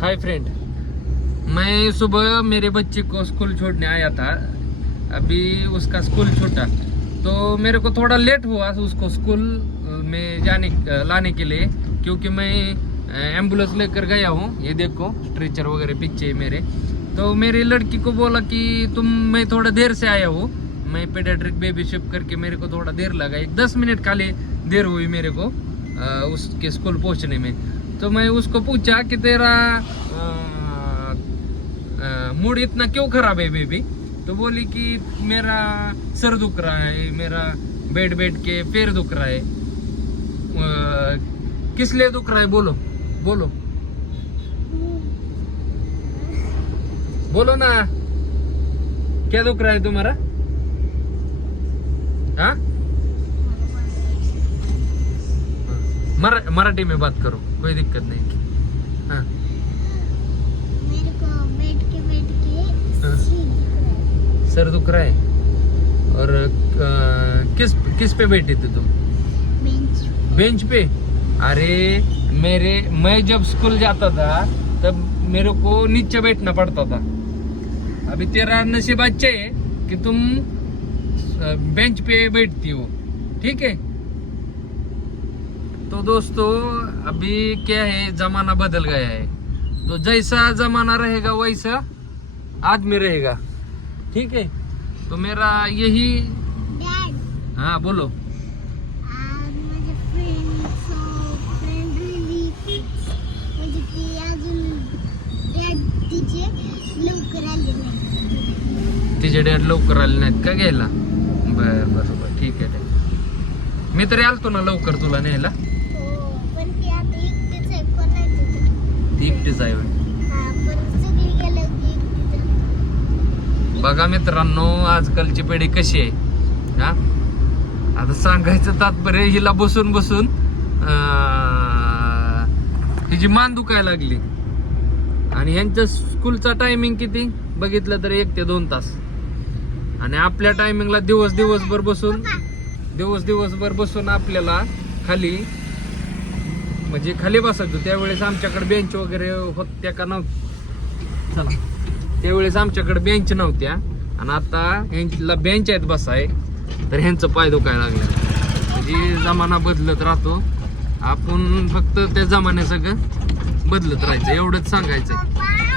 Hi friend, मैं सुबह मेरे बच्चे को स्कूल छोड़ने आया था। अभी उसका स्कूल छूटा तो मेरे को थोड़ा लेट हुआ उसको स्कूल में लाने के लिए, क्योंकि मैं एम्बुलेंस लेकर गया हूँ। ये देखो स्ट्रेचर वगैरह पीछे मेरे। तो मेरी लड़की को बोला कि मैं थोड़ा देर से आया हूँ, मैं पेडियाट्रिक बेबी शिफ्ट करके मेरे को थोड़ा देर लगा, 10 मिनट खाली देर हुई मेरे को उसके स्कूल पहुँचने में। तो मैं उसको पूछा कि तेरा मूड इतना क्यों खराब है बेबी? तो बोली कि मेरा सर दुख रहा है, मेरा बैठ बैठ के पैर दुख रहा है। किस लिए दुख रहा है? बोलो बोलो बोलो ना, क्या दुख रहा है तुम्हारा? हाँ, मराठी में बात करो, कोई दिक्कत नहीं। हाँ, मेरे को बैठ के सर दुख रहा है। और किस पे बैठी थी तुम? बेंच पे। अरे मैं जब स्कूल जाता था तब मेरे को नीचे बैठना पड़ता था। अभी तेरा नसीब अच्छा है कि तुम बेंच पे बैठती हो, ठीक है? तो दोस्तों अभी क्या है, जमाना बदल गया है। तो जैसा जमाना रहेगा वैसा आदमी रहेगा, ठीक है? तो मेरा यही। डैड, हाँ बोलो। माझे फ्रेंडली म्हणजे ते अजून डॅड तिचे लवकर आले नाही. तिचे डॅड लवकर आले नाहीत का घ्यायला? बरोबर, ठीक आहे. मी तरी आलतो ना लवकर तुला न्यायला. पण ती आता एकटीच आहे, कोण नाही तिथे. ती एकटीच आहे होय. हा, पण सगळी गेलं की एकटीच. बघा मित्रांनो, आजकालची पिढी कशी आहे. हा, आता सांगायचं तात्पर्य, हिला बसून बसून हिची मान दुखायला लागली. आणि ह्यांचं स्कूलचा टायमिंग किती बघितलं तर 1 ते 2 तास. आणि आपल्या टायमिंगला दिवसभर बसून आपल्याला खाली म्हणजे खाली बसायचो. त्यावेळेस आमच्याकडे बेंच वगैरे होत्या का नव्हत्या? चला, त्यावेळेस आमच्याकडे बेंच नव्हत्या आणि आता ह्यांना बेंच आहेत बसाय, तर ह्यांचं पाय दुखायला लागलं. म्हणजे जमाना बदलत राहतो, आपण फक्त त्या जमान्यासगळं बदलत राहायचं, एवढंच सांगायचंय.